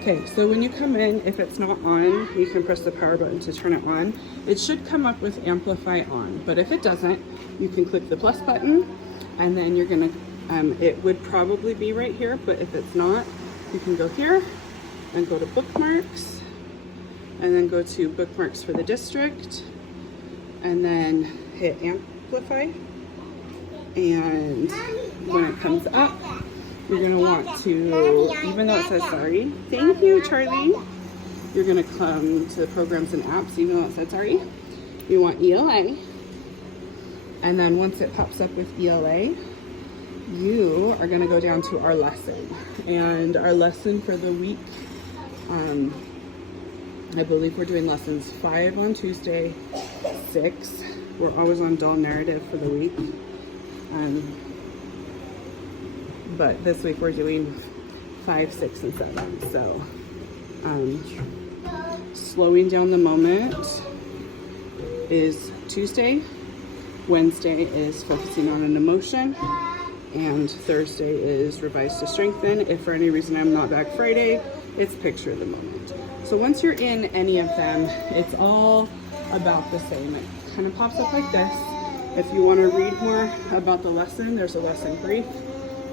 Okay, so when you come in, if it's not on, you can press the power button to turn it on. It should come up with Amplify on, but if it doesn't, you can click the plus button, and then you're gonna, it would probably be right here, but if it's not, you can go here and go to bookmarks, and then go to bookmarks for the district, and then hit Amplify. And when it comes up, you're gonna want to, even though it says sorry, thank you, Charlie. You're gonna come to the programs and apps, even though it says sorry. You want ELA. And then once it pops up with ELA, you are gonna go down to our lesson. And our lesson for the week, I believe we're doing lessons 5 on Tuesday, 6. We're always on dull narrative for the week. But this week we're doing 5, 6, and 7. So slowing down the moment is Tuesday. Wednesday is focusing on an emotion. And Thursday is revise to strengthen. If for any reason I'm not back Friday, it's picture the moment. So once you're in any of them, it's all about the same. It kind of pops up like this. If you want to read more about the lesson, there's a lesson brief.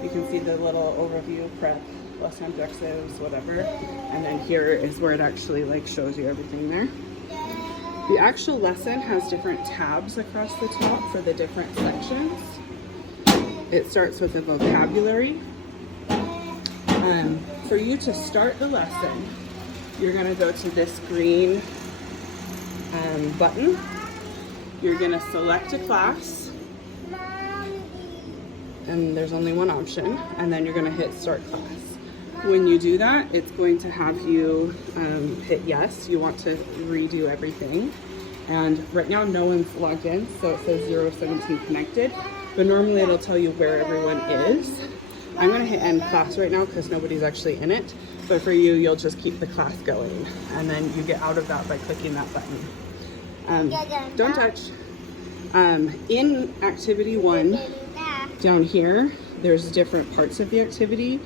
You can see the little overview, prep, lesson objectives, whatever. And then here is where it actually like shows you everything there. The actual lesson has different tabs across the top for the different sections. It starts with a vocabulary. For you to start the lesson, you're going to go to this green button. You're going to select a class, and there's only one option, and then you're going to hit start class. When you do that, it's going to have you hit yes. You want to redo everything. And right now no one's logged in, so it says 017 connected, but normally it'll tell you where everyone is. I'm going to hit end class right now because nobody's actually in it, but for you, you'll just keep the class going, and then you get out of that by clicking that button. Don't touch. In activity 1, down here, there's different parts of the activity.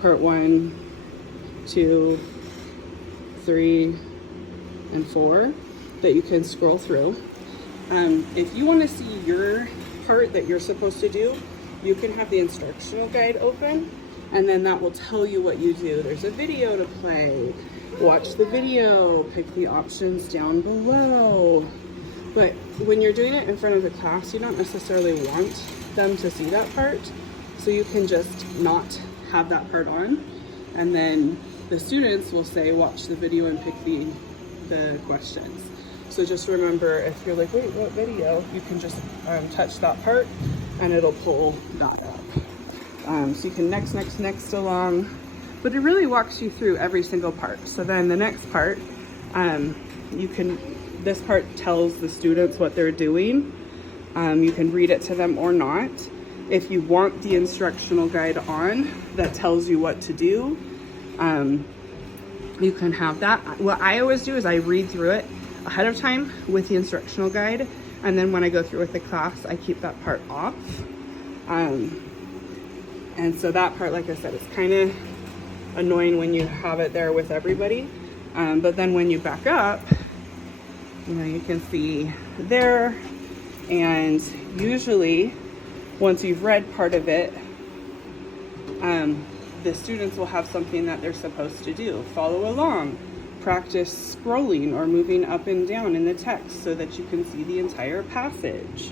Part 1, 2, 3, and 4 that you can scroll through. If you want to see your part that you're supposed to do, you can have the instructional guide open, and then that will tell you what you do. There's a video to play. Watch the video, pick the options down below. But when you're doing it in front of the class, you don't necessarily want them to see that part. So you can just not have that part on. And then the students will say, watch the video and pick the questions. So just remember, if you're like, wait, what video? You can just touch that part and it'll pull that up. So you can next along. But it really walks you through every single part. So then the next part, this part tells the students what they're doing. You can read it to them or not. If you want the instructional guide on that tells you what to do, you can have that. What I always do is I read through it ahead of time with the instructional guide, and then when I go through with the class, I keep that part off. And so that part, like I said, it's kind of annoying when you have it there with everybody, but then when you back up, you can see there, and usually once you've read part of it, the students will have something that they're supposed to do. Follow along, practice scrolling or moving up and down in the text so that you can see the entire passage.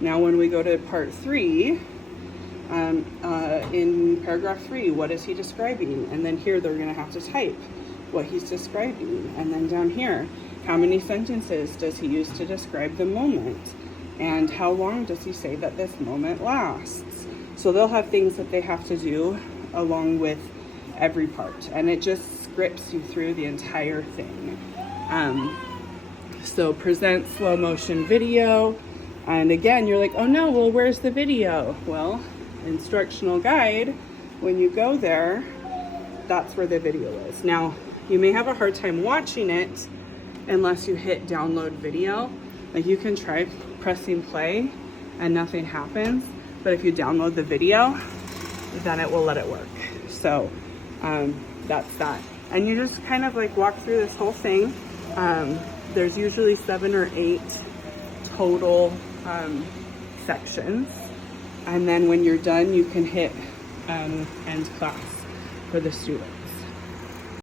Now when we go to part 3, in paragraph 3, what is he describing? And then here they're gonna have to type what he's describing. And then down here, how many sentences does he use to describe the moment? And how long does he say that this moment lasts? So they'll have things that they have to do along with every part. And it just scripts you through the entire thing. So present slow motion video. And again, you're like, oh no, well, where's the video? Well, instructional guide, when you go there, that's where the video is. Now, you may have a hard time watching it unless you hit download video. Like you can try pressing play and nothing happens, but if you download the video, then it will let it work. So that's that. And you just kind of like walk through this whole thing. There's usually 7 or 8 total sections. And then when you're done, you can hit end class for the student.